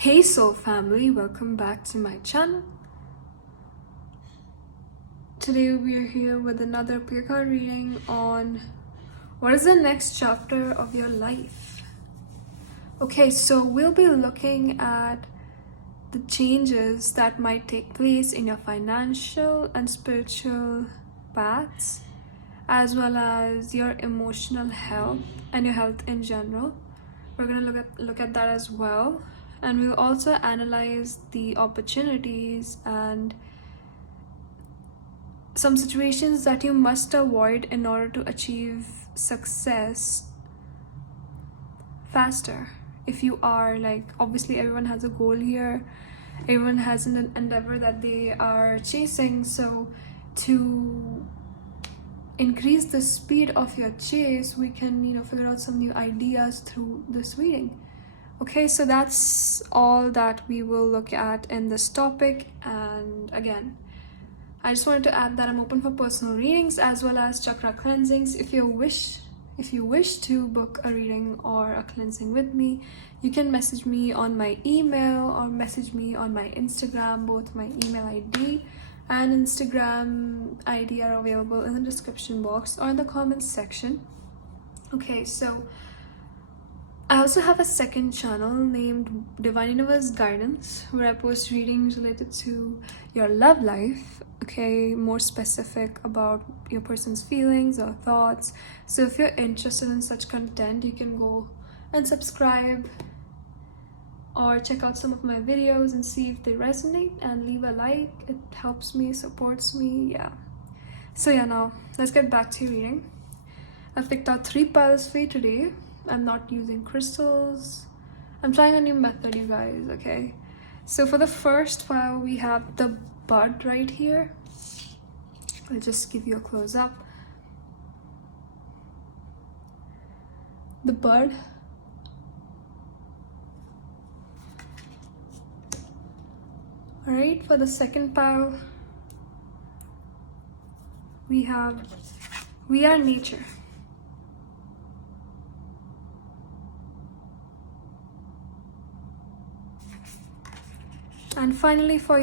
Hey soul family, welcome back to my channel. Today we are here with another clear card reading on what is the next chapter of your life. Okay, so we'll be looking at the changes that might take place in your financial and spiritual paths, as well as your emotional health and your health in general. We're gonna look at that as well. And we'll also analyze the opportunities and some situations that you must avoid in order to achieve success faster. If you are obviously everyone has a goal here, everyone has an endeavor that they are chasing, so to increase the speed of your chase, we can figure out some new ideas through this reading. Okay, so that's all that we will look at in this topic. And again, I just wanted to add that I'm open for personal readings as well as chakra cleansings. If you wish to book a reading or a cleansing with me, you can message me on my email or message me on my Instagram. Both my email ID and Instagram ID are available in the description box or in the comments section. Okay, so I also have a second channel named Divine Universe Guidance, where I post readings related to your love life, okay, more specific about your person's feelings or thoughts. So if you're interested in such content, you can go and subscribe or check out some of my videos and see if they resonate and leave a like. It helps me, supports me, yeah. So yeah, now let's get back to reading. I've picked out 3 piles for you today. I'm not using crystals. I'm trying a new method, you guys, okay? So for the first pile, we have the bud right here. I'll just give you a close-up. The bud. Alright, for the second pile, we have We Are Nature. And finally, for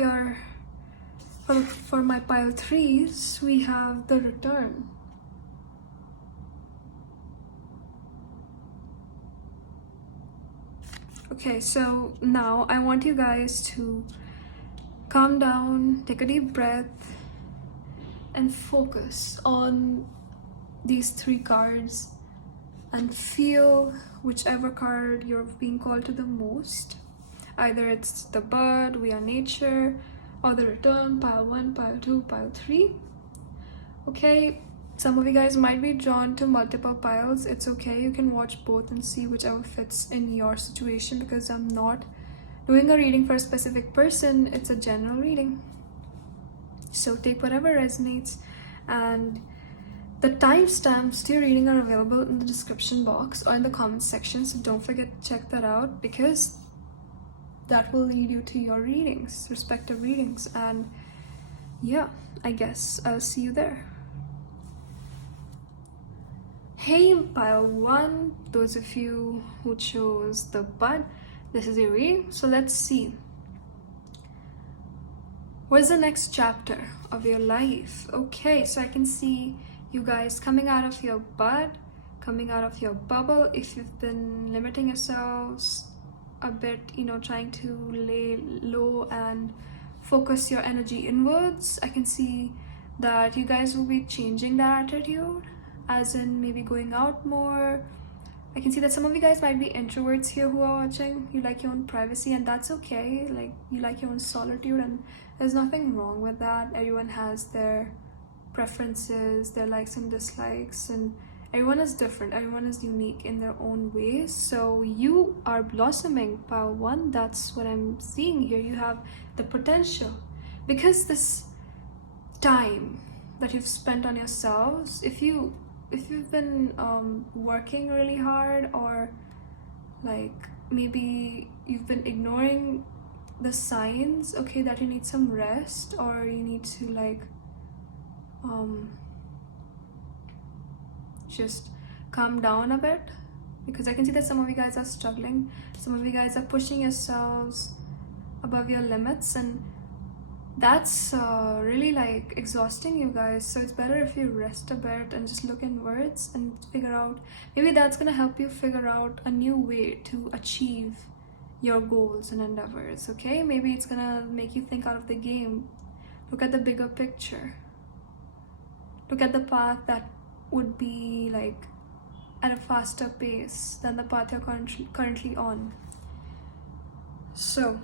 my pile 3s, we have the Return. Okay, so now I want you guys to calm down, take a deep breath, and focus on these 3 cards and feel whichever card you're being called to the most. Either it's the Bud, We Are Nature, or the Return, pile 1, pile 2, pile 3. Okay, some of you guys might be drawn to multiple piles. It's okay, you can watch both and see whichever fits in your situation, because I'm not doing a reading for a specific person, it's a general reading. So take whatever resonates, and the timestamps to your reading are available in the description box or in the comments section, so don't forget to check that out, because that will lead you to your readings, respective readings. And yeah, I guess I'll see you there. Hey, pile 1, those of you who chose the Bud, this is your reading. So let's see. What's the next chapter of your life? Okay, so I can see you guys coming out of your Bud, coming out of your bubble. If you've been limiting yourselves a bit, trying to lay low and focus your energy inwards, I can see that you guys will be changing that attitude, as in maybe going out more. I can see that some of you guys might be introverts here who are watching. You like your own privacy, and that's okay. Like, you like your own solitude, and there's nothing wrong with that. Everyone has their preferences, their likes and dislikes, and everyone is different, everyone is unique in their own ways. So you are blossoming, pile 1. That's what I'm seeing here. You have the potential, because this time that you've spent on yourselves, if you've been working really hard, or maybe you've been ignoring the signs, okay, that you need some rest, or you need to just calm down a bit, because I can see that some of you guys are struggling, some of you guys are pushing yourselves above your limits, and that's really like exhausting you guys. So it's better if you rest a bit and just look inwards and figure out, maybe that's gonna help you figure out a new way to achieve your goals and endeavors. Okay, maybe it's gonna make you think out of the game, look at the bigger picture, look at the path that would be like at a faster pace than the path you're currently on. So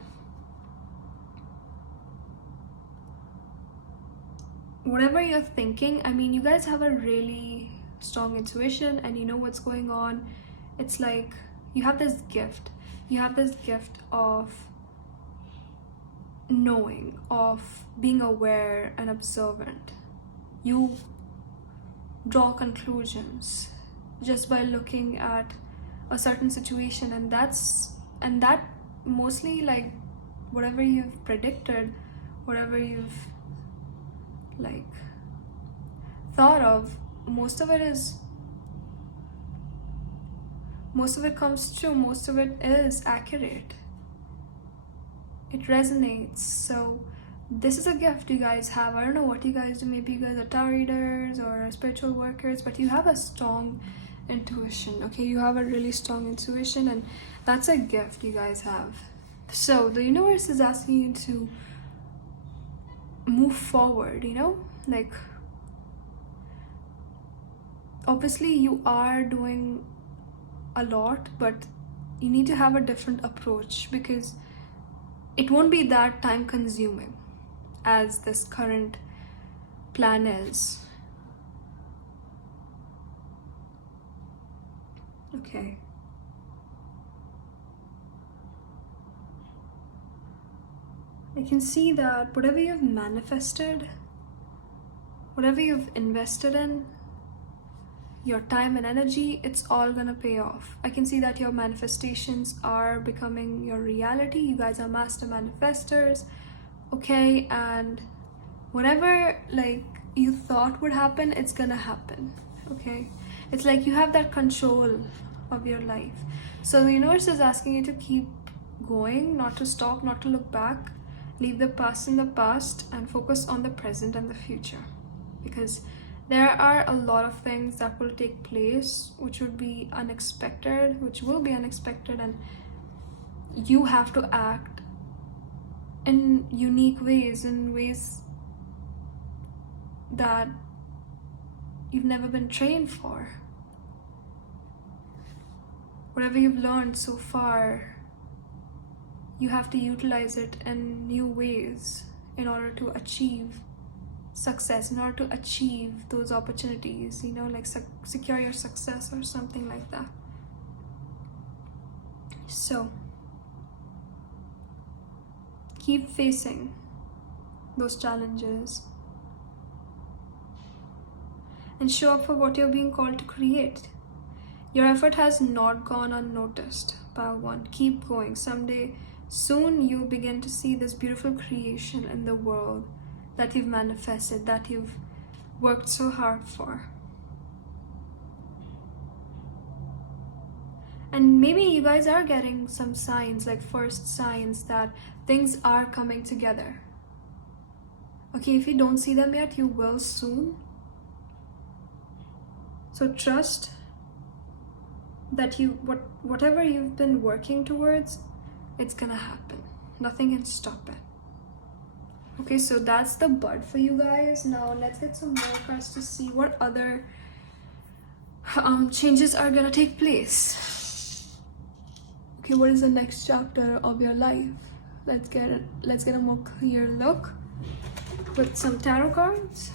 whatever you're thinking, I mean, you guys have a really strong intuition and you know what's going on. It's like you have this gift of knowing, of being aware and observant. You draw conclusions just by looking at a certain situation, and that mostly, like, whatever you've predicted, whatever you've like thought of, most of it comes true, most of it is accurate, it resonates. So this is a gift you guys have. I don't know what you guys do, maybe you guys are tarot readers or spiritual workers, but you have a strong intuition. Okay, you have a really strong intuition, and that's a gift you guys have. So the universe is asking you to move forward, you know, like obviously you are doing a lot, but you need to have a different approach, because it won't be that time consuming as this current plan is. Okay, I can see that whatever you've manifested, whatever you've invested in, your time and energy, it's all gonna pay off. I can see that your manifestations are becoming your reality. You guys are master manifestors, okay? And whatever like you thought would happen, it's gonna happen, okay? It's like you have that control of your life. So the universe is asking you to keep going, not to stop, not to look back, leave the past in the past and focus on the present and the future, because there are a lot of things that will take place which will be unexpected, and you have to act in unique ways, in ways that you've never been trained for. Whatever you've learned so far, you have to utilize it in new ways in order to achieve success, in order to achieve those opportunities, you know, like secure your success or something like that. So keep facing those challenges and show up for what you're being called to create. Your effort has not gone unnoticed, pile one. Keep going. Someday, soon, you'll begin to see this beautiful creation in the world that you've manifested, that you've worked so hard for. And maybe you guys are getting some signs, like first signs that things are coming together. Okay, if you don't see them yet, you will soon. So trust that whatever you've been working towards, it's gonna happen. Nothing can stop it. Okay, so that's the bud for you guys. Now let's get some more cards to see what other changes are gonna take place. Okay, what is the next chapter of your life? Let's get a more clear look with some tarot cards.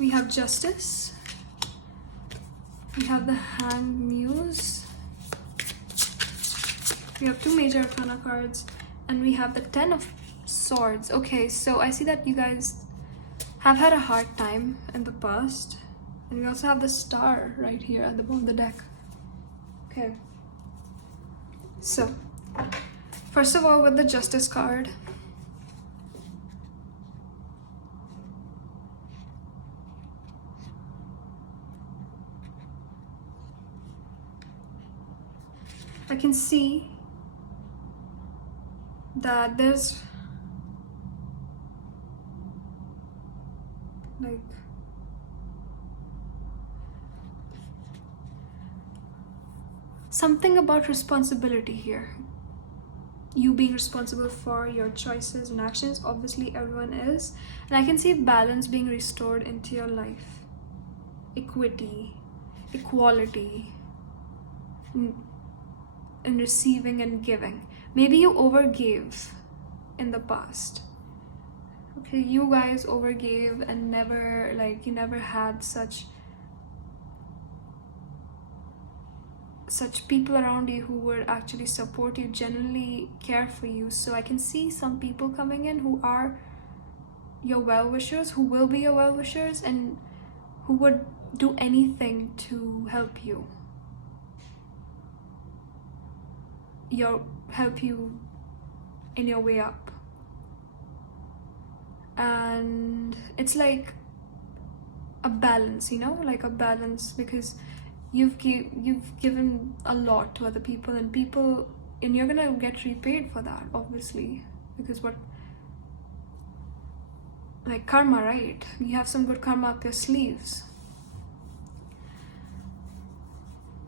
We have Justice. We have the Hanged Muse. We have two major arcana cards, and we have the 10 of Swords. Okay, so I see that you guys have had a hard time in the past, and we also have the Star right here at the bottom of the deck. Okay, so first of all, with the Justice card, I can see that there's like something about responsibility here. You being responsible for your choices and actions. Obviously everyone is. And I can see balance being restored into your life. Equity, equality in receiving and giving. Maybe you overgave in the past. Okay, you guys overgave and never, like, you never had such people around you who would actually support you, genuinely care for you. So I can see some people coming in who are your well-wishers, who will be your well-wishers, and who would do anything to help you. Help you in your way up. And it's like a balance, you know, like a balance, because you've given a lot to other people, and you're gonna get repaid for that, obviously, because like karma, right? You have some good karma up your sleeves.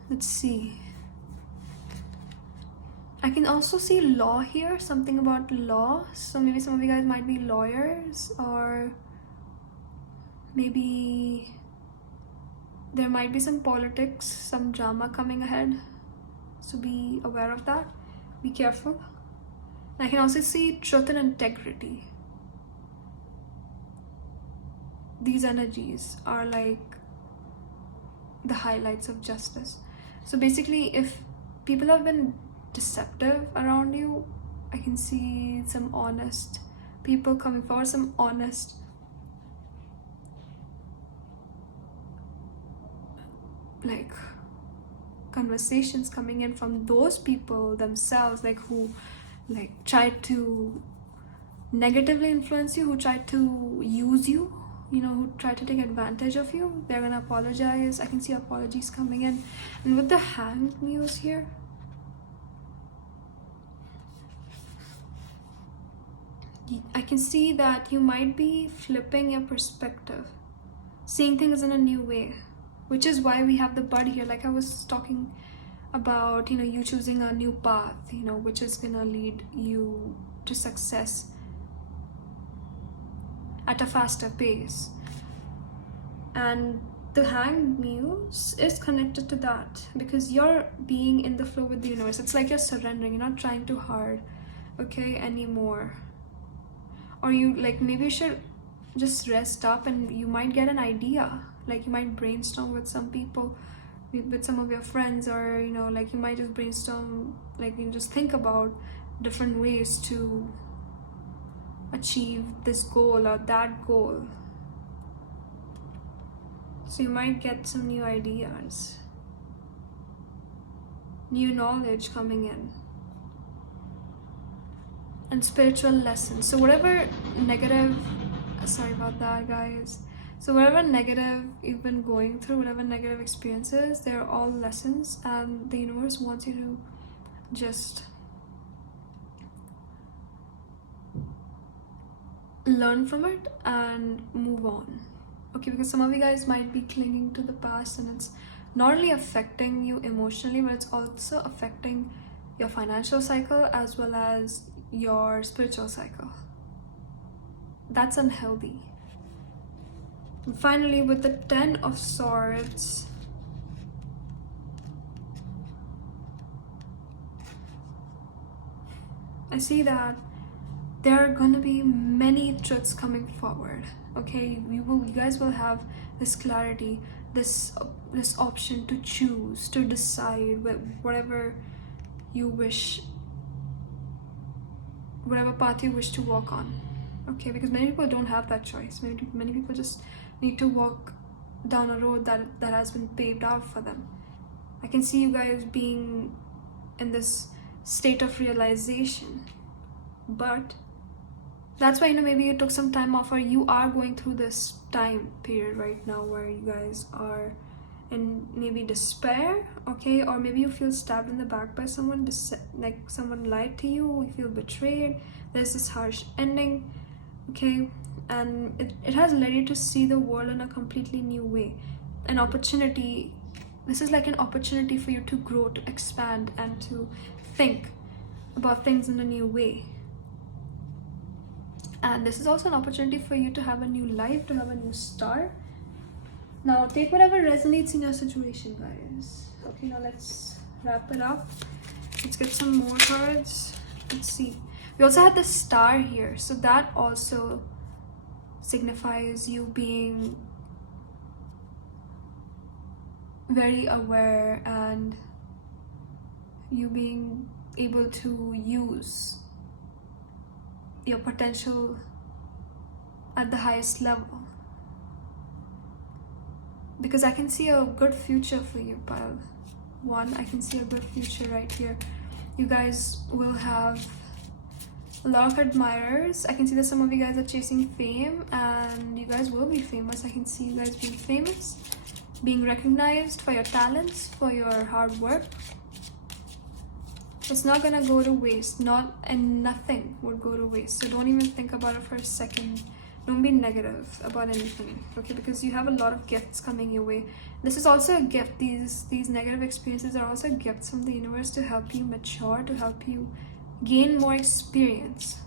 Let's see. I can also see law here, something about law. So maybe some of you guys might be lawyers, or maybe there might be some politics, some drama coming ahead. So be aware of that. Be careful. I can also see truth and integrity. These energies are like the highlights of justice. So basically, if people have been deceptive around you, I can see some honest people coming forward, some honest like conversations coming in from those people themselves, like who like tried to negatively influence you, who tried to use you, you know, who tried to take advantage of you. They're gonna apologize. I can see apologies coming in. And with the Hanged Muse here, I can see that you might be flipping your perspective, seeing things in a new way, which is why we have the bud here. Like I was talking about, you know, you choosing a new path, you know, which is gonna lead you to success at a faster pace. And the Hanged Muse is connected to that, because you're being in the flow with the universe. It's like you're surrendering, you're not trying too hard, okay, anymore. Or you, like, maybe you should just rest up, and you might get an idea. Like you might brainstorm with some people, with some of your friends, or you know, like you might just brainstorm, like you just think about different ways to achieve this goal or that goal. So you might get some new ideas, new knowledge coming in, and spiritual lessons. So whatever negative, sorry about that guys, so whatever negative you've been going through, whatever negative experiences, they're all lessons, and the universe wants you to just learn from it and move on. Okay, because some of you guys might be clinging to the past, and it's not only affecting you emotionally, but it's also affecting your financial cycle as well as your spiritual cycle. That's unhealthy. And finally, with the 10 of Swords, I see that there are gonna be many truths coming forward. Okay, you guys will have this clarity, this option to choose, to decide whatever you wish, whatever path you wish to walk on. Okay, because many people don't have that choice. Many people just need to walk down a road that has been paved out for them. I can see you guys being in this state of realization, but that's why, you know, maybe you took some time off, or you are going through this time period right now where you guys are in maybe despair, okay, or maybe you feel stabbed in the back by someone, like someone lied to you, you feel betrayed, there's this harsh ending, okay, and it has led you to see the world in a completely new way. An opportunity, this is like an opportunity for you to grow, to expand, and to think about things in a new way. And this is also an opportunity for you to have a new life, to have a new start. Now take whatever resonates in your situation, guys. Okay, now let's wrap it up. Let's get some more cards. Let's see. We also had the star here, so that also signifies you being very aware and you being able to use your potential at the highest level. Because I can see a good future for you, pile one. I can see a good future right here. You guys will have a lot of admirers. I can see that some of you guys are chasing fame, and you guys will be famous. I can see you guys being famous, being recognized for your talents, for your hard work. It's not gonna go to waste. Nothing would go to waste. So don't even think about it for a second. Don't be negative about anything, okay? Because you have a lot of gifts coming your way. This is also a gift. These negative experiences are also gifts from the universe to help you mature, to help you gain more experience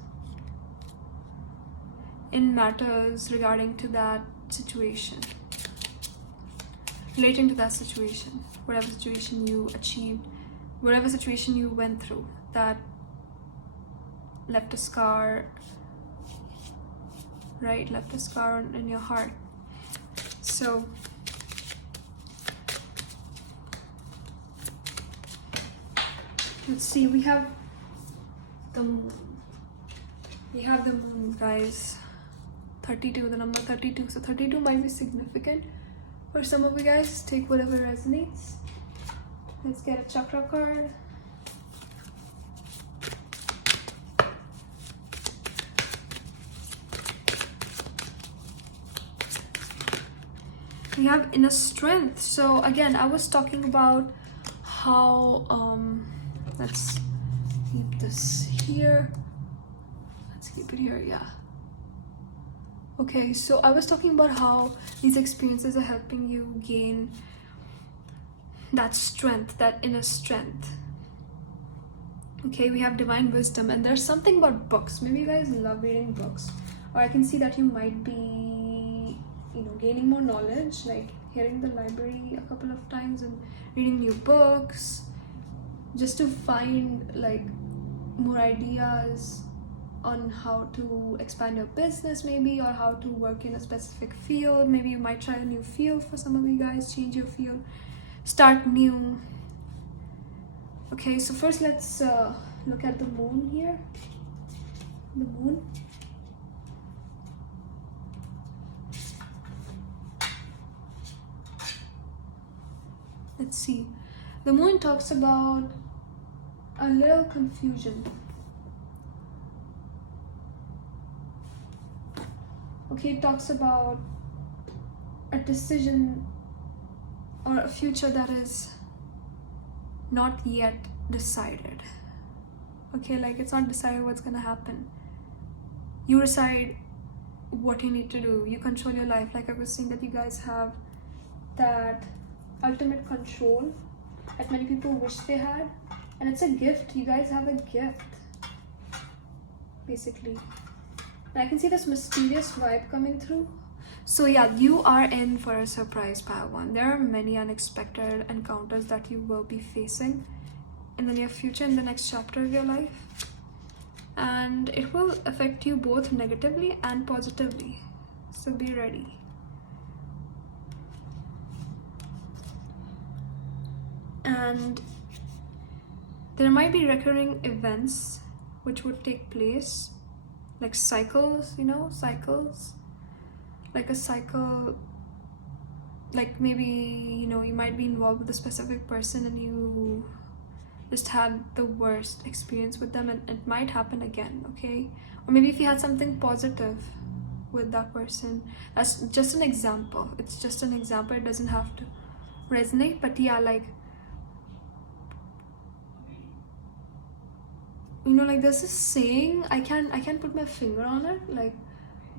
in matters regarding to that situation, relating to that situation, whatever situation you achieved, whatever situation you went through that left a scar, right? Left a scar in your heart. So let's see, we have the moon. We have the moon, guys. 32, the number 32. So 32 might be significant for some of you guys. Take whatever resonates. Let's get a chakra card. We have inner strength. So again, I was talking about how let's keep this here. Let's keep it here, yeah. Okay, so I was talking about how these experiences are helping you gain that strength, that inner strength. Okay, we have divine wisdom, and there's something about books. Maybe you guys love reading books, or I can see that you might be, gaining more knowledge, like hitting the library a couple of times and reading new books, just to find like more ideas on how to expand your business, maybe, or how to work in a specific field. Maybe you might try a new field for some of you guys, change your field, start new. Okay, so first let's look at the moon here. The moon. Let's see. The moon talks about a little confusion. Okay, it talks about a decision or a future that is not yet decided. Okay, like it's not decided what's gonna happen. You decide what you need to do. You control your life. Like I was saying, that you guys have that ultimate control that many people wish they had, and it's a gift. You guys have a gift, basically. And I can see this mysterious vibe coming through. So yeah, you are in for a surprise, pile one. There are many unexpected encounters that you will be facing in the near future, in the next chapter of your life, and it will affect you both negatively and positively, so be ready. And there might be recurring events which would take place, like cycles, cycles, like a cycle, like maybe you might be involved with a specific person and you just had the worst experience with them, and it might happen again. Okay, or maybe if you had something positive with that person. That's just an example. It's just an example. It doesn't have to resonate, but yeah, like, you know, like there's this saying, I can't put my finger on it, like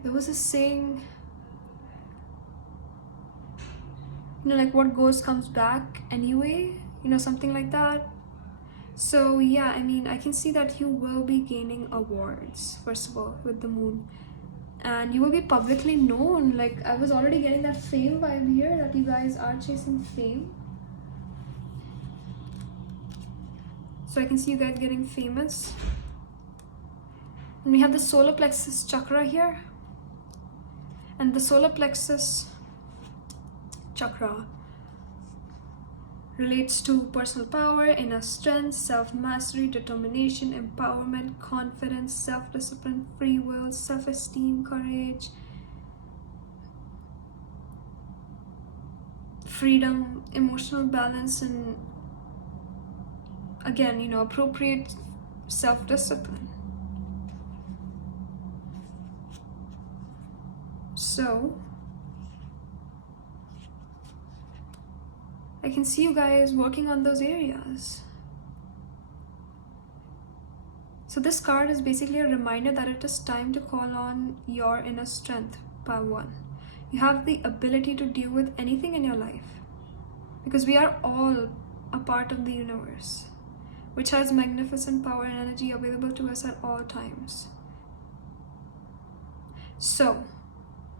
there was this saying, you know, like what goes comes back anyway, you know, something like that. So yeah, I mean, I can see that you will be gaining awards, first of all, with the moon, and you will be publicly known. Like, I was already getting that fame vibe here, that you guys are chasing fame. So I can see you guys getting famous. And we have the solar plexus chakra here, and the solar plexus chakra relates to personal power, inner strength, self-mastery, determination, empowerment, confidence, self-discipline, free will, self-esteem, courage, freedom, emotional balance, and again, you know, appropriate self-discipline. So I can see you guys working on those areas. So this card is basically a reminder that it is time to call on your inner strength, Pile 1. You have the ability to deal with anything in your life, because we are all a part of the universe, which has magnificent power and energy available to us at all times. So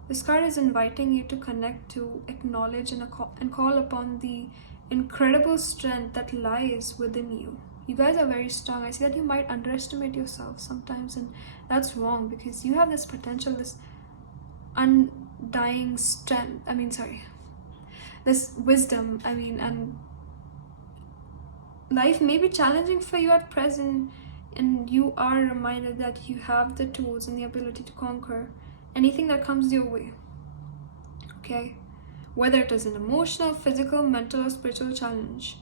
this card is inviting you to connect to, acknowledge, and call upon the incredible strength that lies within you. You guys are very strong. I see that you might underestimate yourself sometimes, and that's wrong, because you have this potential, this undying strength. This wisdom. And life may be challenging for you at present, and you are reminded that you have the tools and the ability to conquer anything that comes your way. Okay? Whether it is an emotional, physical, mental, or spiritual challenge,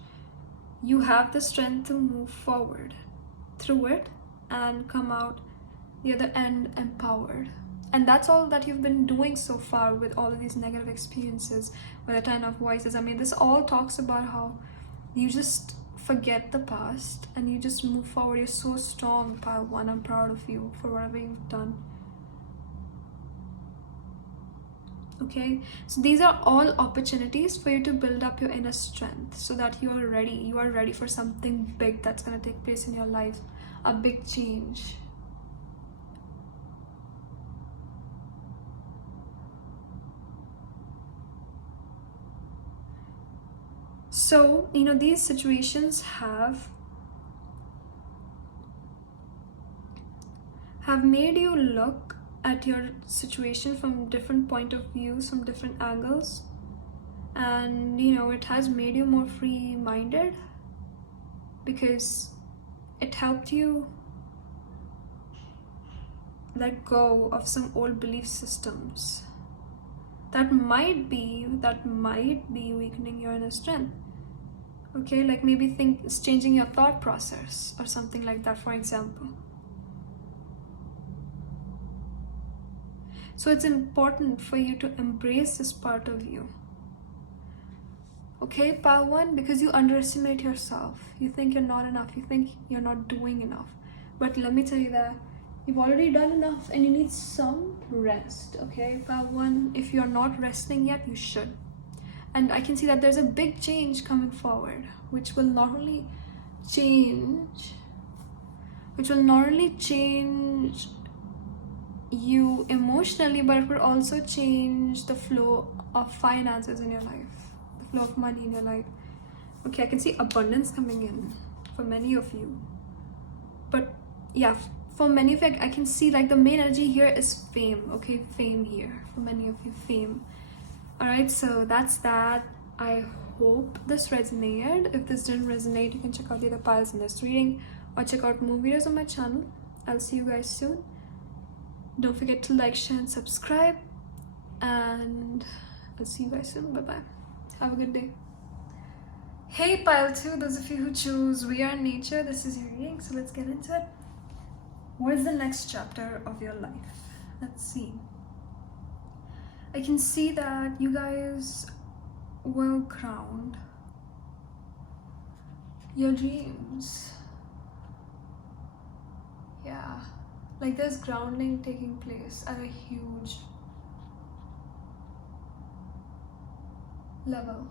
you have the strength to move forward through it and come out the other end empowered. And that's all that you've been doing so far with all of these negative experiences, with the Ten of Voices. I mean, this all talks about how you just forget the past and you just move forward. You're so strong, Pile 1. I'm proud of you for whatever you've done. Okay, so these are all opportunities for you to build up your inner strength, so that you are ready for something big that's going to take place in your life, a big change. So, you know, these situations have made you look at your situation from different point of views, from different angles, and you know, it has made you more free-minded, because it helped you let go of some old belief systems that might be weakening your inner strength. Okay, like maybe it's changing your thought process or something like that, for example. So it's important for you to embrace this part of you. Okay, Pile 1, because you underestimate yourself. You think you're not enough. You think you're not doing enough. But let me tell you that you've already done enough and you need some rest. Okay, Pile 1, if you're not resting yet, you should. And I can see that there's a big change coming forward, which will not only change you emotionally, but it will also change the flow of finances in your life, the flow of money in your life. Okay, I can see abundance coming in for many of you. But yeah, for many of you, I can see like the main energy here is fame. Okay, fame here for many of you, fame. Alright, so that's that. I hope this resonated. If this didn't resonate, you can check out the other piles in this reading, or check out more videos on my channel. I'll see you guys soon. Don't forget to like, share, and subscribe. And I'll see you guys soon. Bye-bye. Have a good day. Hey, Pile 2, those of you who choose We Are Nature, this is your reading, so let's get into it. What is the next chapter of your life? Let's see. I can see that you guys well ground your dreams. Yeah, like there's grounding taking place at a huge level,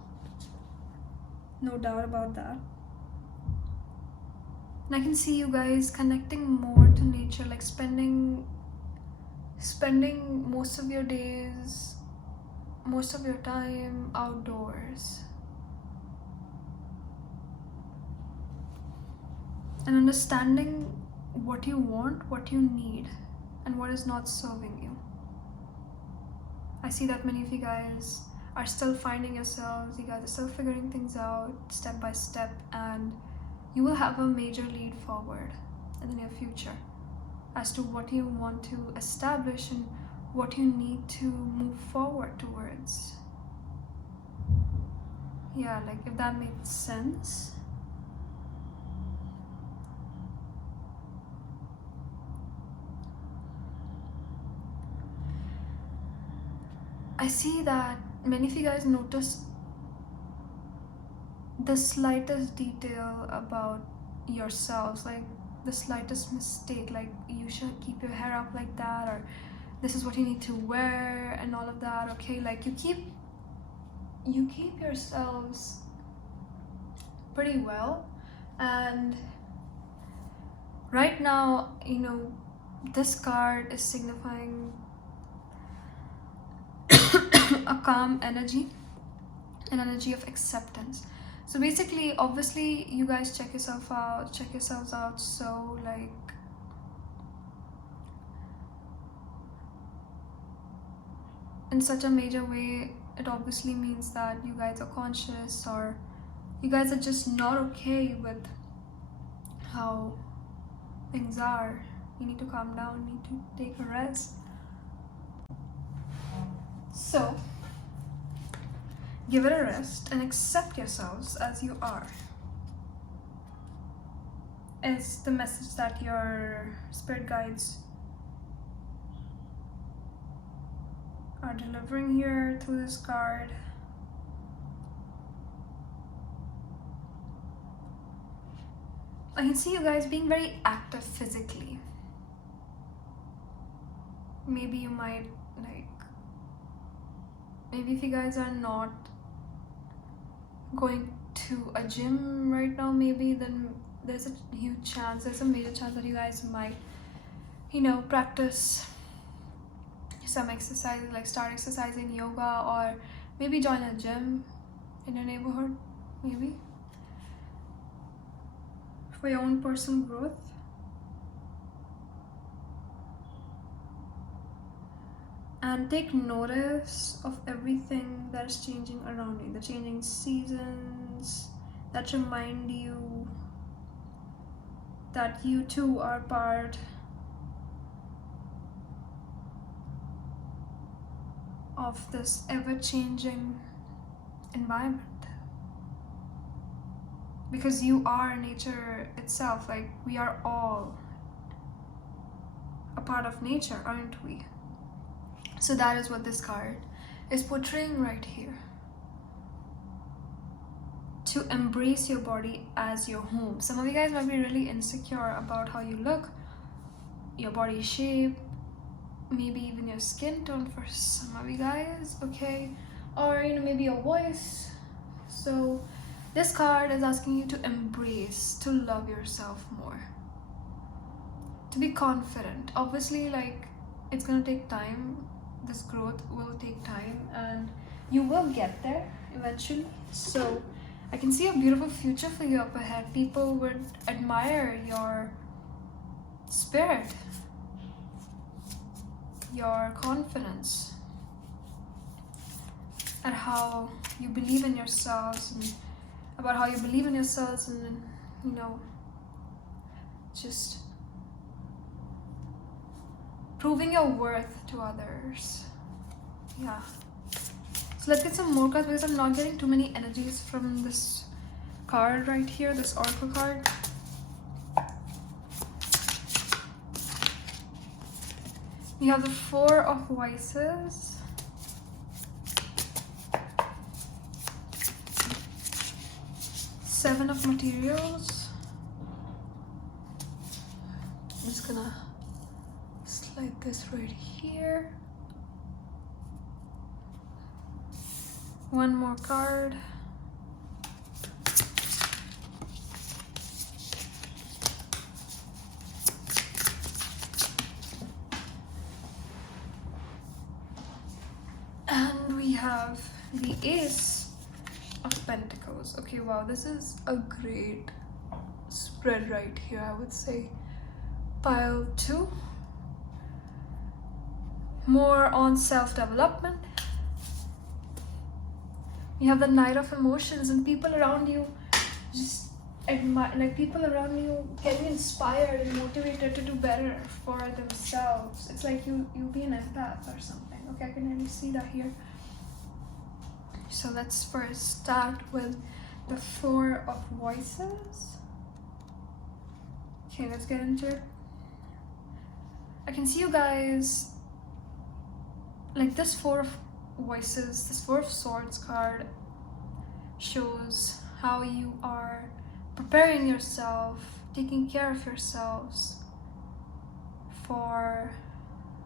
no doubt about that. And I can see you guys connecting more to nature, like spending most of your days, most of your time outdoors, and understanding what you want, what you need, and what is not serving you. I see that many of you guys are still finding yourselves, you guys are still figuring things out step by step, and you will have a major lead forward in the near future as to what you want to establish and what you need to move forward towards. Yeah, like if that makes sense. I see that many of you guys notice the slightest detail about yourselves, like the slightest mistake, like you should keep your hair up like that, or this is what you need to wear and all of that. Okay, like you keep yourselves pretty well. And right now, you know, this card is signifying a calm energy, an energy of acceptance. So basically, obviously, you guys check yourselves out. So like, in such a major way, it obviously means that you guys are conscious, or you guys are just not okay with how things are. You need to calm down, you need to take a rest. So give it a rest and accept yourselves as you are. It's the message that your spirit guides are delivering here through this card. I can see you guys being very active physically. Maybe you might maybe if you guys are not going to a gym right now, maybe then there's a major chance that you guys might, you know, practice some exercise, like start exercising yoga, or maybe join a gym in your neighborhood, maybe for your own personal growth. And take notice of everything that is changing around you, the changing seasons that remind you that you too are part of this ever-changing environment. Because you are nature itself, like we are all a part of nature, aren't we? So that is what this card is portraying right here. To embrace your body as your home. Some of you guys might be really insecure about how you look, your body shape, maybe even your skin tone for some of you guys, okay? Or, you know, maybe your voice. So this card is asking you to embrace, to love yourself more, to be confident. Obviously, like, it's gonna take time. This growth will take time and you will get there eventually. So I can see a beautiful future for you up ahead. People would admire your spirit, your confidence, and how you believe in yourselves, and about how you believe in yourselves, and, you know, just proving your worth to others. Yeah. So let's get some more cards, because I'm not getting too many energies from this card right here, this oracle card. We have the Four of Voices, Seven of materials. I'm just gonna slide this right here. One more card. And we have the Ace of Pentacles. Okay, wow, this is a great spread right here, I would say. Pile 2. More on self-development. You have the Knight of Emotions, and people around you just admire, like people around you getting inspired and motivated to do better for themselves. It's like you be an empath or something. Okay, I can really see that here. So let's first start with the Four of Voices. Okay, let's get into it. I can see you guys, like this Four of Voices, this Four of Swords card shows how you are preparing yourself, taking care of yourselves for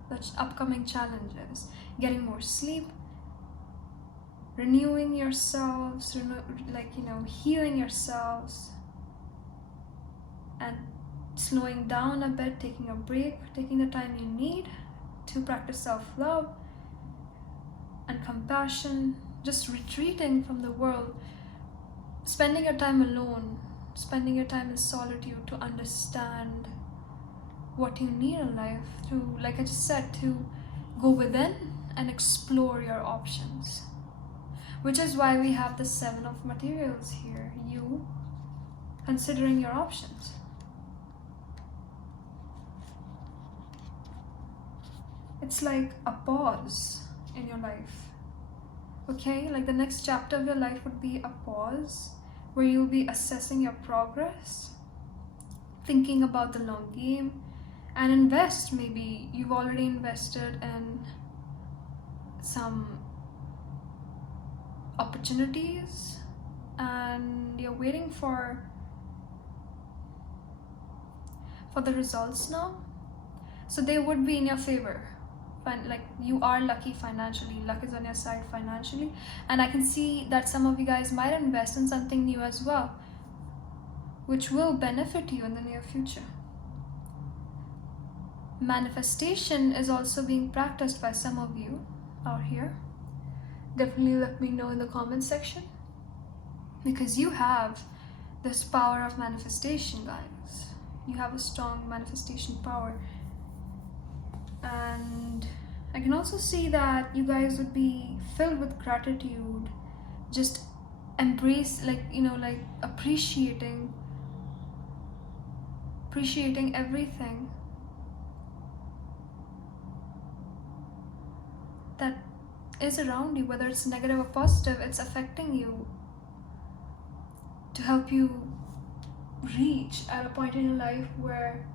the upcoming challenges, getting more sleep, renewing yourselves, healing yourselves, and slowing down a bit, taking a break, taking the time you need to practice self-love and compassion, just retreating from the world, spending your time alone, spending your time in solitude to understand what you need in life, to, like I just said, to go within and explore your options. Which is why we have the Seven of Materials here, you considering your options. It's like a pause in your life. Okay, like the next chapter of your life would be a pause where you'll be assessing your progress, thinking about the long game, and invest. Maybe you've already invested in some opportunities and you're waiting for the results now. So they would be in your favor. Like you are lucky financially, luck is on your side financially, and I can see that some of you guys might invest in something new as well, which will benefit you in the near future. Manifestation is also being practiced by some of you out here. Definitely let me know in the comment section, because you have this power of manifestation, guys. You have a strong manifestation power. And I can also see that you guys would be filled with gratitude, just embrace, appreciating everything that is around you, whether it's negative or positive. It's affecting you to help you reach at a point in your life where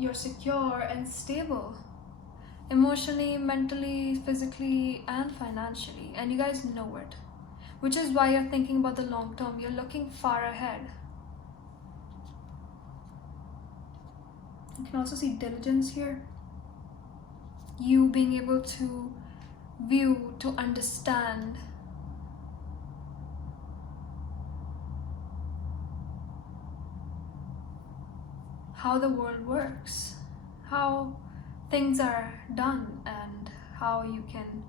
you're secure and stable emotionally, mentally, physically, and financially, and you guys know it, which is why you're thinking about the long term. You're looking far ahead. You can also see diligence here, you being able to view, to understand how the world works, how things are done, and how you can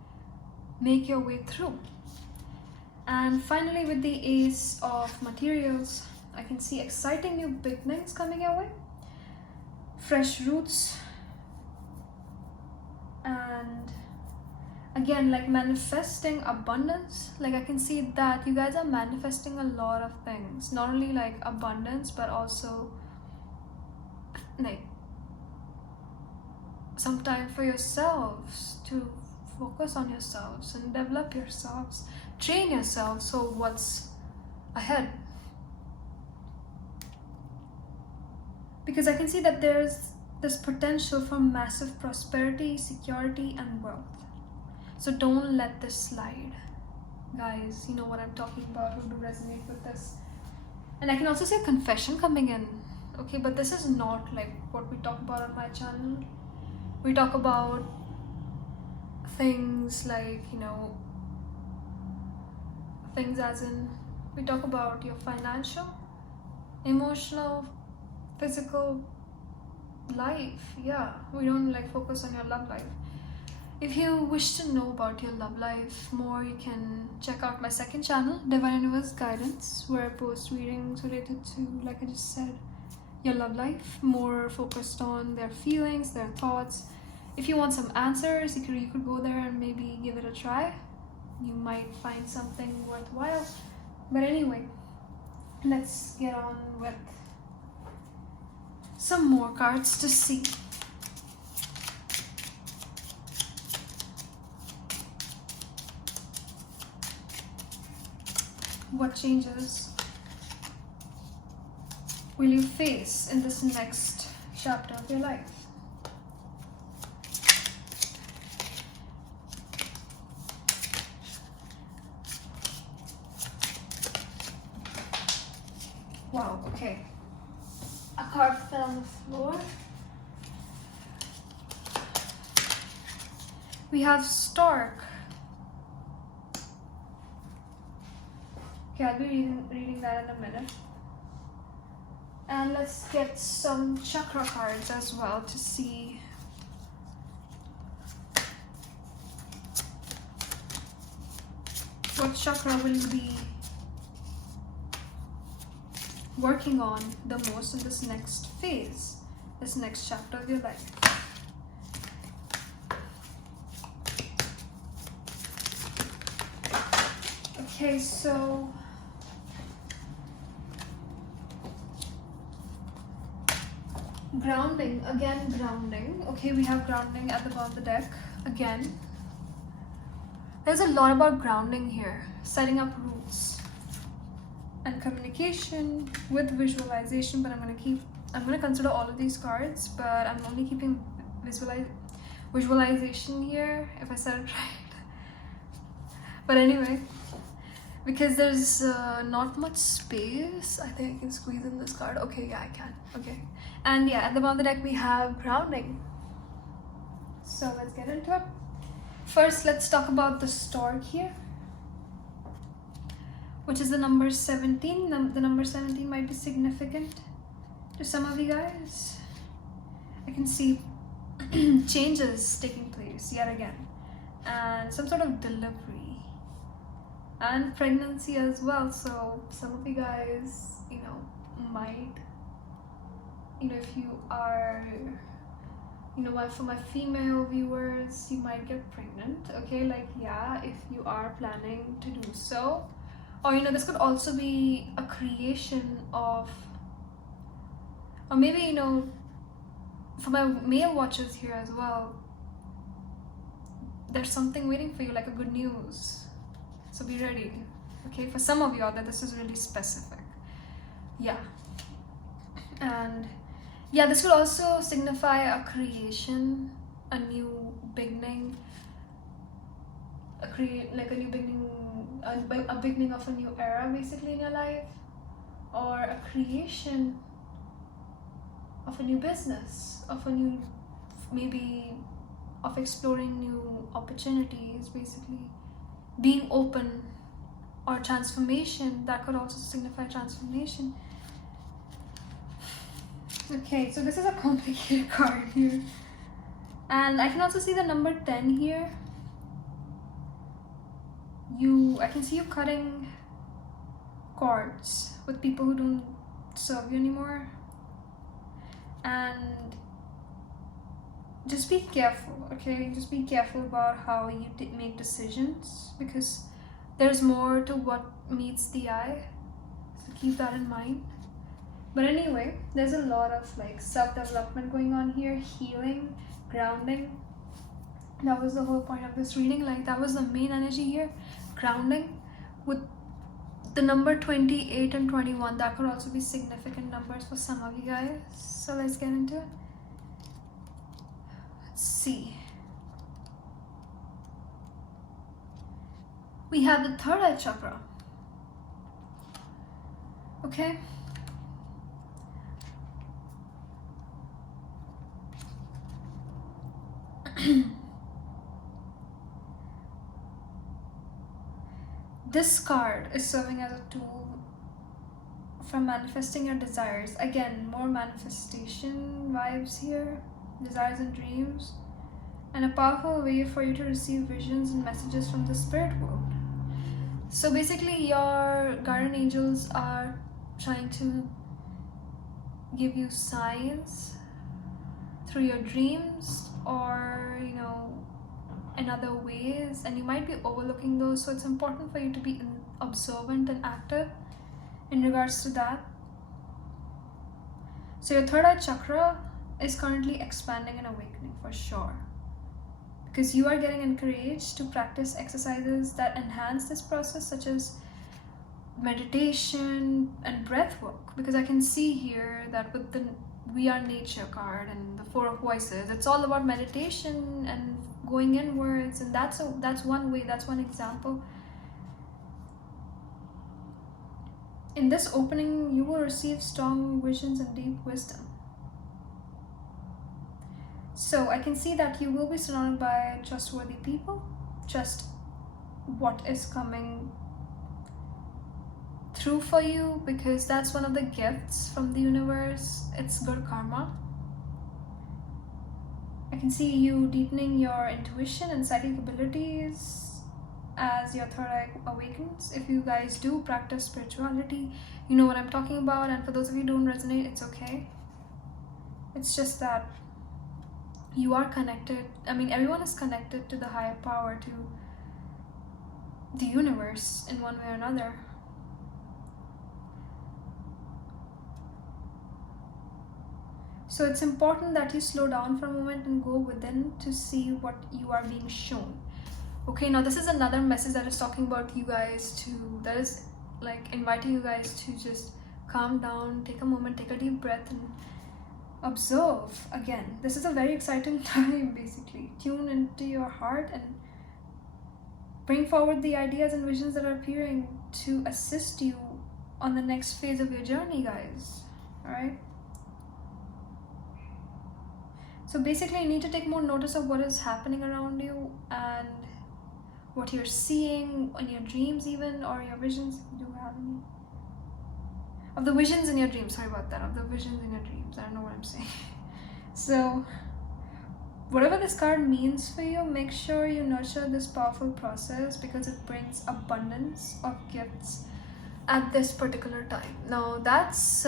make your way through. And finally, with the Ace of Materials, I can see exciting new beginnings coming your way, fresh roots, and again, like manifesting abundance. Like I can see that you guys are manifesting a lot of things, not only like abundance, but also like some time for yourselves, to focus on yourselves and develop yourselves, train yourselves. So what's ahead? Because I can see that there's this potential for massive prosperity, security, and wealth. So don't let this slide. guys, you know what I'm talking about, who do resonate with this. And I can also say confession coming in. Okay, but this is not like what we talk about on my channel. We talk about things like, you know, things as in, we talk about your financial, emotional, physical life. Yeah, we don't like focus on your love life. If you wish to know about your love life more, you can check out my second channel, Divine Universe Guidance, where I post readings related to, like I just said, your love life, more focused on their feelings, their thoughts. If you want some answers, you could go there and maybe give it a try. You might find something worthwhile. But anyway, let's get on with some more cards to see. What changes will you face in this next chapter of your life? Wow, okay. A card fell on the floor. We have Stork. Okay, I'll be reading that in a minute. And let's get some chakra cards as well to see what chakra will you be working on the most in this next phase, this next chapter of your life. Okay, so grounding, again grounding. Okay, we have grounding at the bottom of the deck again. There's a lot about grounding here, setting up roots and communication with visualization, but I'm gonna consider all of these cards, but I'm only keeping visualization here, if I said it right. But anyway, because there's not much space, I think I can squeeze in this card. Okay, yeah, I can. Okay, and yeah, at the bottom of the deck we have grounding. So let's get into it. First, let's talk about the stork here, which is the number 17. The number 17 might be significant to some of you guys. I can see changes taking place yet again, and some sort of delivery and pregnancy as well. So some of you guys, you know, might, you know, if you are, you know, for my female viewers, you might get pregnant. Okay, like, yeah, if you are planning to do so. Or, you know, this could also be a creation of, or maybe, you know, for my male watchers here as well, there's something waiting for you, like a good news. So be ready. Okay, for some of you out there, this is really specific. Yeah. And yeah, this will also signify a creation, a new beginning, a new beginning, a beginning of a new era basically in your life, or a creation of a new business, of a new, maybe of exploring new opportunities, basically being open, or transformation. That could also signify transformation. Okay, so this is a complicated card here, and I can also see the number 10 here. I can see you cutting cords with people who don't serve you anymore, and just be careful. Okay, just be careful about how you make decisions, because there's more to what meets the eye, so keep that in mind. But anyway, there's a lot of like self-development going on here, healing, grounding. That was the whole point of this reading. Like, that was the main energy here, grounding. With the number 28 and 21, that could also be significant numbers for some of you guys. So let's get into it. Let's see. we have the third eye chakra. Okay. This card is serving as a tool for manifesting your desires. Again, more manifestation vibes here, desires and dreams, and a powerful way for you to receive visions and messages from the spirit world. So basically, your guardian angels are trying to give you signs through your dreams, or in other ways, and you might be overlooking those. So it's important for you to be observant and active in regards to that. So your third eye chakra is currently expanding and awakening for sure, because you are getting encouraged to practice exercises that enhance this process, such as meditation and breath work. Because I can see here that with the We Are Nature card and the Four of Voices, it's all about meditation and going inwards, and that's one way, that's one example. In this opening, you will receive strong visions and deep wisdom. So I can see that you will be surrounded by trustworthy people. Trust what is coming through for you, because that's one of the gifts from the universe. It's good karma. I can see you deepening your intuition and psychic abilities as your third eye awakens. If you guys do practice spirituality, you know what I'm talking about, and for those of you who don't resonate, it's okay. It's just that you are connected. I mean, everyone is connected to the higher power, to the universe in one way or another. So it's important that you slow down for a moment and go within to see what you are being shown. Okay, now this is another message that is talking about you guys to, that is like inviting you guys to just calm down, take a moment, take a deep breath, and observe. Again, this is a very exciting time. Basically, tune into your heart and bring forward the ideas and visions that are appearing to assist you on the next phase of your journey, guys. All right. So basically, you need to take more notice of what is happening around you and what you're seeing in your dreams, even, or your visions, if you do have any. Of the visions in your dreams, sorry about that, of the visions in your dreams, I don't know what I'm saying. So, whatever this card means for you, make sure you nurture this powerful process, because it brings abundance of gifts at this particular time. Now, that's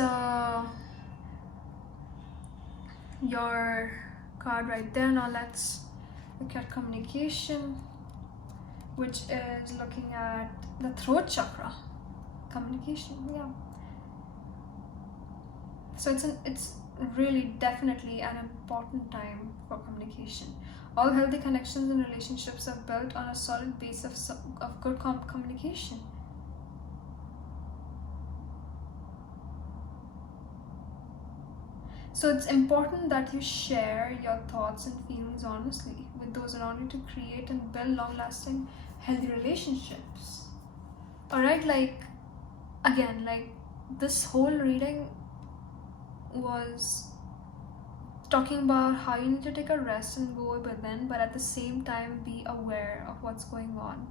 your card right there. Now let's look at communication, which is looking at the throat chakra. Communication, yeah. So it's really definitely an important time for communication. All healthy connections and relationships are built on a solid base of good communication. So it's important that you share your thoughts and feelings honestly with those around you to create and build long-lasting, healthy relationships. Alright, again, this whole reading was talking about how you need to take a rest and go within, but at the same time be aware of what's going on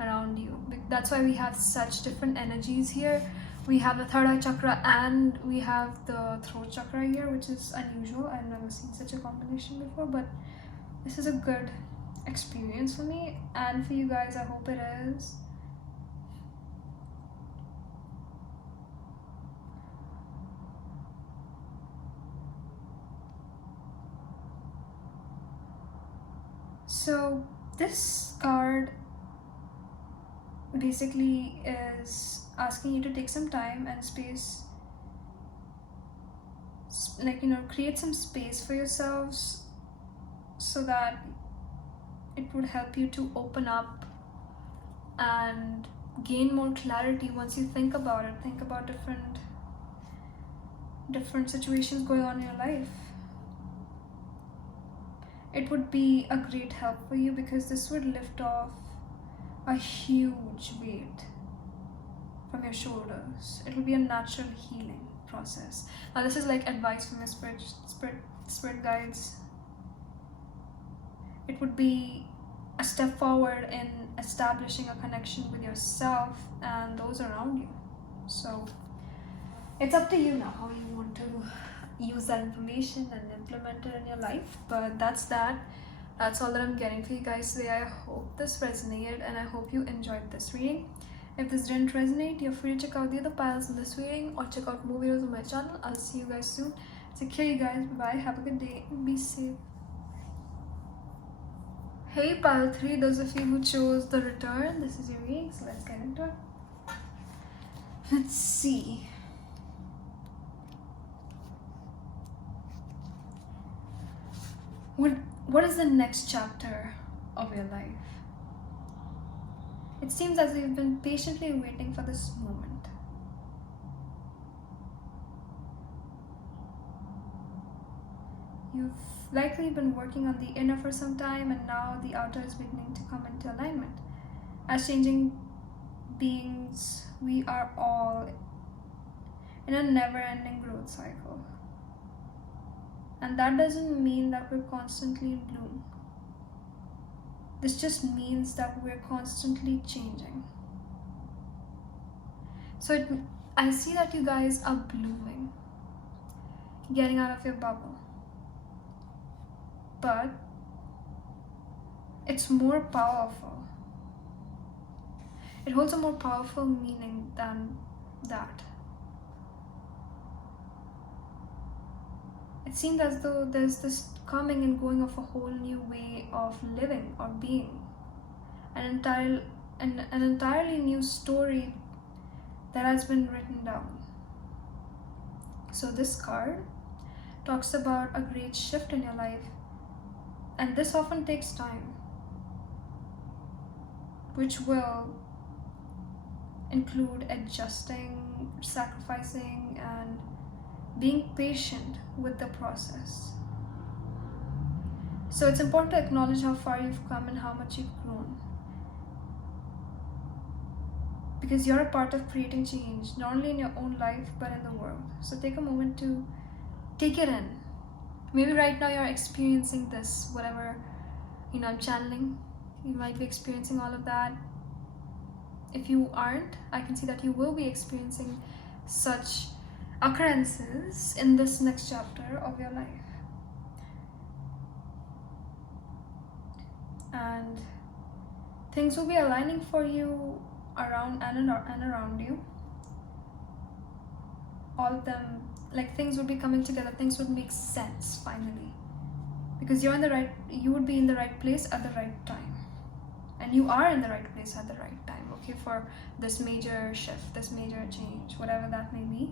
around you. That's why we have such different energies here. We have the third eye chakra and we have the throat chakra here, which is unusual. I've never seen such a combination before, but this is a good experience for me and for you guys. I hope it is. So this card basically is asking you to take some time and space, create some space for yourselves, so that it would help you to open up and gain more clarity once you think about it. Think about different situations going on in your life. It would be a great help for you, because this would lift off a huge weight from your shoulders. It will be a natural healing process. Now this is like advice from your spirit guides. It would be a step forward in establishing a connection with yourself and those around you. So it's up to you now how you want to use that information and implement it in your life. But that's all that I'm getting for you guys today. I hope this resonated and I hope you enjoyed this reading. If this didn't resonate, you're free to check out the other piles in this reading or check out more videos on my channel. I'll see you guys soon. Take care, you guys. Bye bye. Have a good day and be safe. Hey pile 3, those of you who chose the return, this is your reading, so let's get into it. Let's see. What is the next chapter of your life? It seems as if you've been patiently waiting for this moment. You've likely been working on the inner for some time, and now the outer is beginning to come into alignment. As changing beings, we are all in a never-ending growth cycle. And that doesn't mean that we're constantly in bloom. This just means that we're constantly changing. So I see that you guys are blooming, getting out of your bubble. But it's more powerful. It holds a more powerful meaning than that. It seems as though there's this coming and going of a whole new way of living or being. An entirely new story that has been written down. So this card talks about a great shift in your life. And this often takes time, which will include adjusting, sacrificing, and being patient with the process. So it's important to acknowledge how far you've come and how much you've grown. Because you're a part of creating change, not only in your own life, but in the world. So take a moment to take it in. Maybe right now you're experiencing this, whatever, I'm channeling. You might be experiencing all of that. If you aren't, I can see that you will be experiencing such occurrences in this next chapter of your life. And things will be aligning for you around you. All of them, like things would be coming together, things would make sense finally. Because you would be in the right place at the right time. And you are in the right place at the right time, okay, for this major shift, this major change, whatever that may be.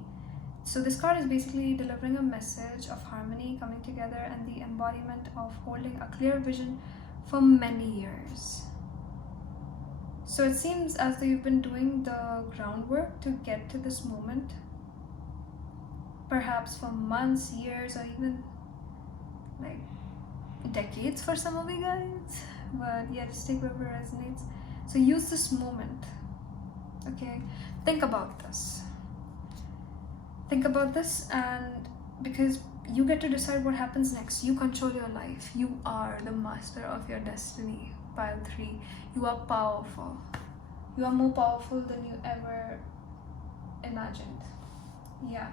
So this card is basically delivering a message of harmony coming together and the embodiment of holding a clear vision for many years. So it seems as though you've been doing the groundwork to get to this moment, perhaps for months, years, or even like decades for some of you guys. But yeah, just take whatever resonates. So use this moment, okay? Think about this. And because you get to decide what happens next. You control your life. You are the master of your destiny. Pile 3. You are powerful. You are more powerful than you ever imagined. Yeah.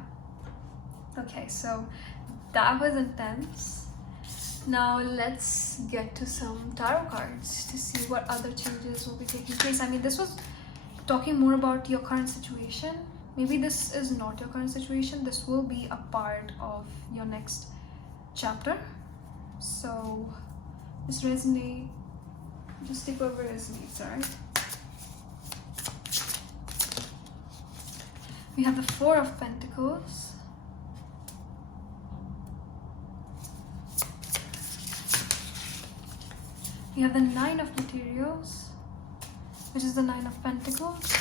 Okay, so that was intense. Now let's get to some tarot cards to see what other changes will be taking place. I mean, this was talking more about your current situation. Maybe this is not your current situation. This will be a part of your next chapter. So just resonate. Just take whatever resonates, alright? We have the 4 of Pentacles. We have the 9 of Materials, which is the 9 of Pentacles.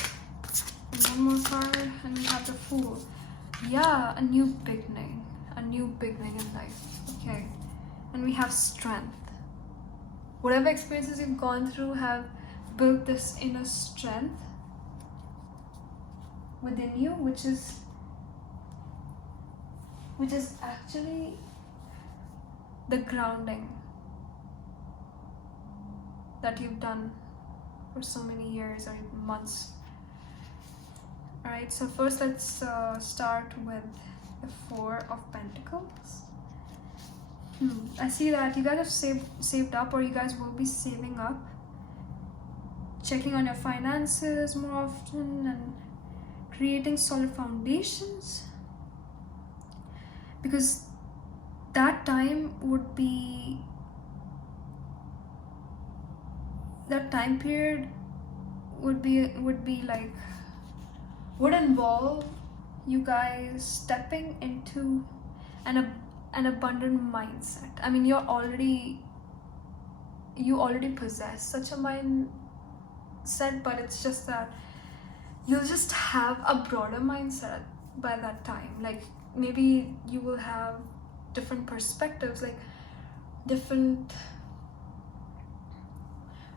And one more card, and we have the Fool. Yeah, a new beginning in life. Okay, and we have Strength. Whatever experiences you've gone through have built this inner strength within you, which is actually the grounding that you've done for so many years or even months. Alright, so first let's start with the Four of Pentacles. I see that you guys have saved up, or you guys will be saving up, checking on your finances more often and creating solid foundations, because that time would be, that time period would involve you guys stepping into an abundant mindset. I mean, you already possess such a mindset, but it's just that you'll just have a broader mindset by that time. Like, maybe you will have different perspectives, like different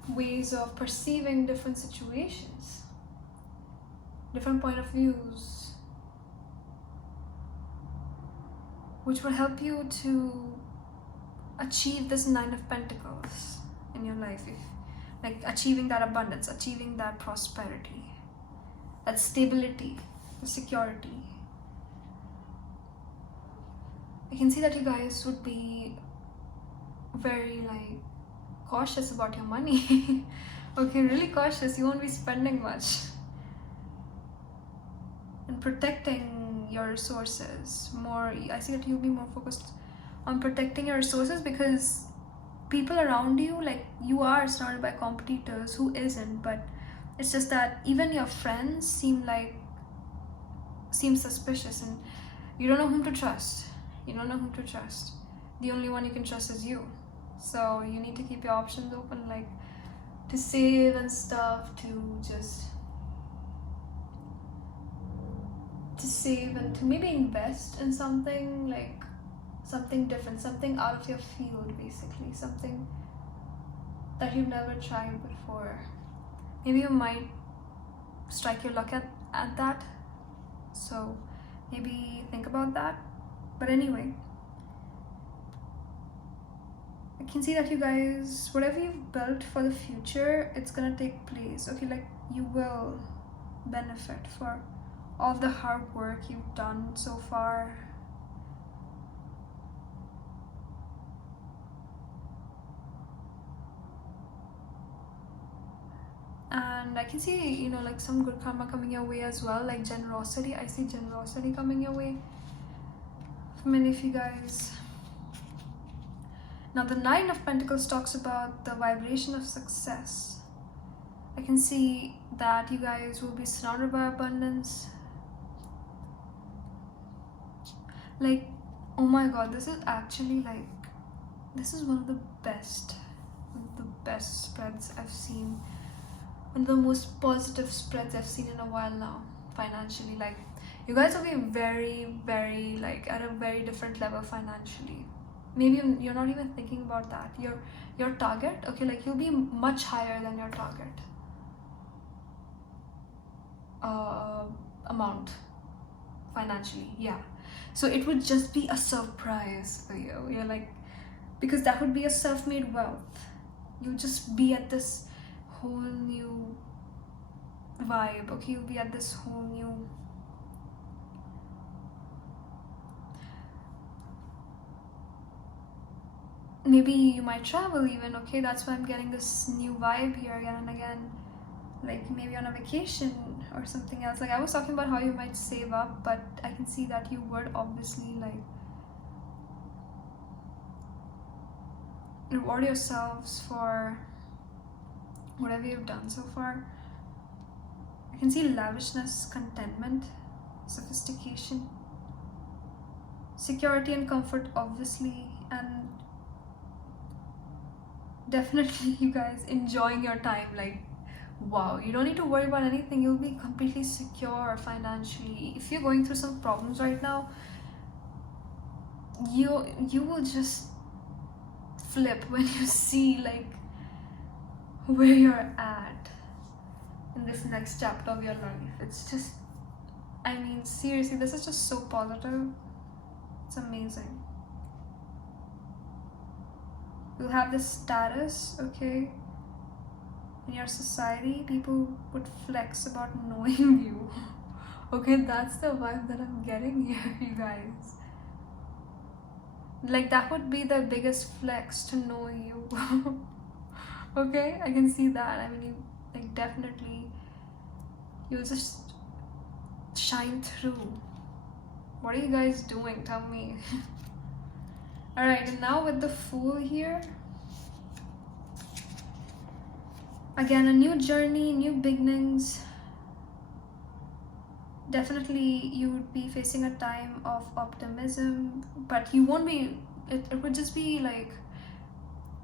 ways of perceiving different situations, different point of views, which will help you to achieve this Nine of Pentacles in your life. Like achieving that abundance, achieving that prosperity, that stability, the security. I can see that you guys would be very like cautious about your money. Okay, really cautious. You won't be spending much. And protecting your resources more. I see that you'll be more focused on protecting your resources, because people around you, like, you are surrounded by competitors. Who isn't? But it's just that even your friends seem suspicious, and you don't know whom to trust. The only one you can trust is you. So you need to keep your options open, like to save and stuff, to save and to maybe invest in something, like something different, something out of your field, basically something that you've never tried before. Maybe you might strike your luck at that, so maybe think about that. But anyway, I can see that you guys, whatever you've built for the future, it's gonna take place. Okay, like, you will benefit for all the hard work you've done so far. And I can see, like some good karma coming your way as well, like generosity. I see generosity coming your way for many of you guys. Now the Nine of Pentacles talks about the vibration of success. I can see that you guys will be surrounded by abundance. Like, oh my god, this is actually like, this is one of the best spreads I've seen. One of the most positive spreads I've seen in a while now, financially. Like, you guys will be very, very, like, at a very different level financially. Maybe you're not even thinking about that. Your target, okay, like, you'll be much higher than your target amount financially, yeah. So it would just be a surprise for you. You're like, because that would be a self-made wealth. You'll just be at this whole new vibe, okay? You'll be at this whole new maybe you might travel even, okay? That's why I'm getting this new vibe here again and again. Like, maybe on a vacation or something else. Like, I was talking about how you might save up, but I can see that you would obviously, like, reward yourselves for whatever you've done so far. I can see lavishness, contentment, sophistication, security and comfort, obviously, and definitely you guys enjoying your time. Like, wow, you don't need to worry about anything. You'll be completely secure financially. If you're going through some problems right now, you will just flip when you see, like, where you're at. in this next chapter of your life. It's just, I mean, seriously, this is just so positive. It's amazing. You'll have this status, okay? In your society, people would flex about knowing you. Okay, that's the vibe that I'm getting here, you guys. Like, that would be the biggest flex, to know you. Okay, I can see that. I mean, you, like, definitely, you'll just shine through. What are you guys doing? Tell me. Alright, and now with the Fool here. Again, a new journey, new beginnings. Definitely you would be facing a time of optimism, but you won't be, it would just be like,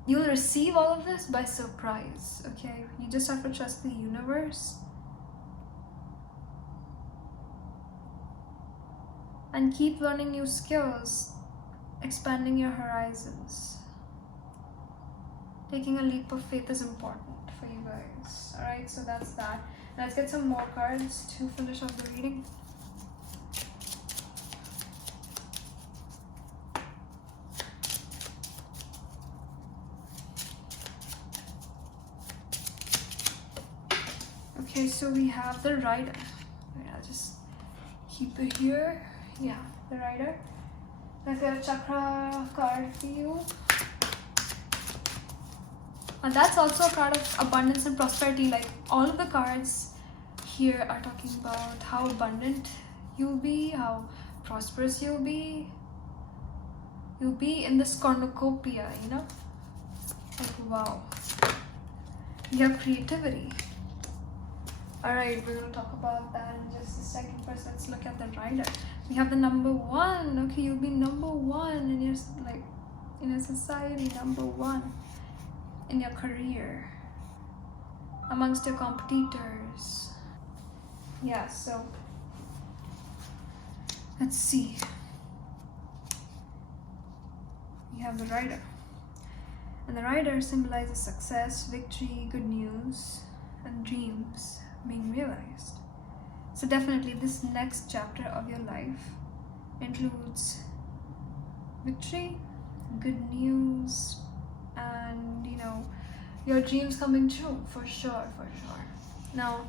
you'll receive all of this by surprise, okay? You just have to trust the universe. And keep learning new skills, expanding your horizons. Taking a leap of faith is important for you guys. Alright, so that's that. Let's get some more cards to finish off the reading. Okay, so we have the Rider. I'll just keep it here. Yeah, the Rider. Let's get a Chakra card for you. And that's also a card of abundance and prosperity. Like, all of the cards here are talking about how abundant you'll be, how prosperous you'll be. You'll be in this cornucopia, you know? Like, wow. You have creativity. Alright, we're going to talk about that in just a second. First, let's look at the Rider. We have the number 1. Okay, you'll be number 1 in your, like, in a society, number 1 in your career, amongst your competitors. Yeah, so let's see. You have the Rider, and the Rider symbolizes success, victory, good news, and dreams being realized. So definitely this next chapter of your life includes victory, good news, and, you know, your dreams coming true, for sure. Now,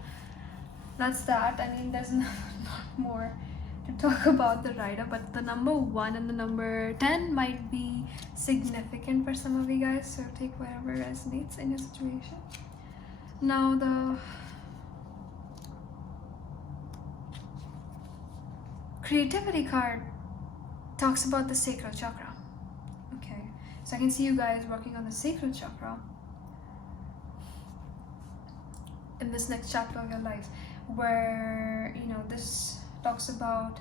that's that. I mean, there's not more to talk about the Rider, but the number 1 and the number 10 might be significant for some of you guys, so take whatever resonates in your situation. Now, the Creativity card talks about the sacral chakra. Okay, so I can see you guys working on the sacral chakra in this next chapter of your life, where, you know, this talks about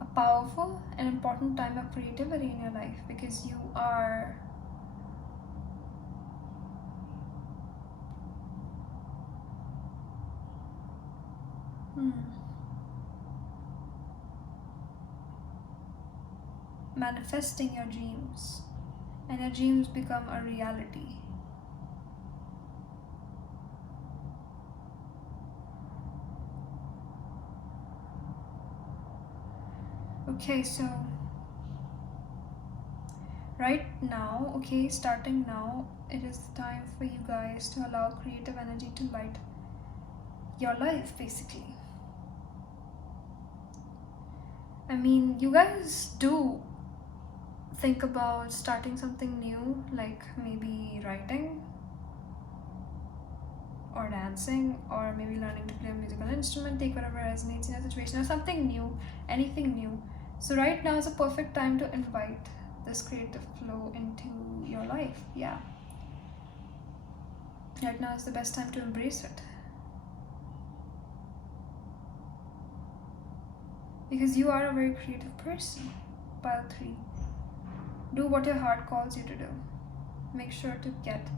a powerful and important time of creativity in your life, because you are manifesting your dreams, and your dreams become a reality. Okay, so right now, okay, starting now, it is time for you guys to allow creative energy to light your life, basically. I mean, you guys do think about starting something new, like maybe writing or dancing, or maybe learning to play a musical instrument. Take whatever resonates in your situation, or something new, anything new. So right now is a perfect time to invite this creative flow into your life. Yeah, right now is the best time to embrace it, because you are a very creative person. Pile 3. Do what your heart calls you to do. Make sure to get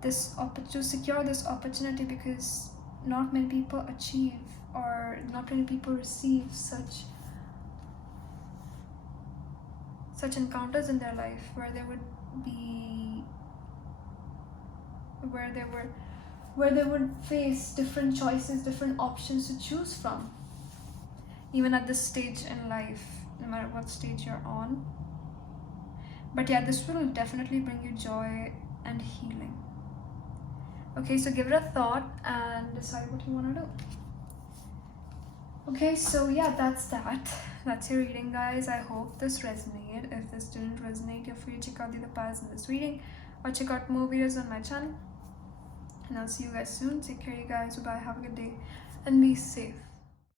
this to secure this opportunity, because not many people achieve, or not many people receive such encounters in their life, where they would be where they would face different choices, different options to choose from, even at this stage in life, no matter what stage you're on. But yeah, this will definitely bring you joy and healing. Okay, so give it a thought and decide what you want to do. Okay, so yeah, that's your reading, guys. I hope this resonated. If this didn't resonate, you're free to check out the other parts in this reading or check out more videos on my channel. And I'll see you guys soon. Take care, you guys. Bye. Have a good day and be safe.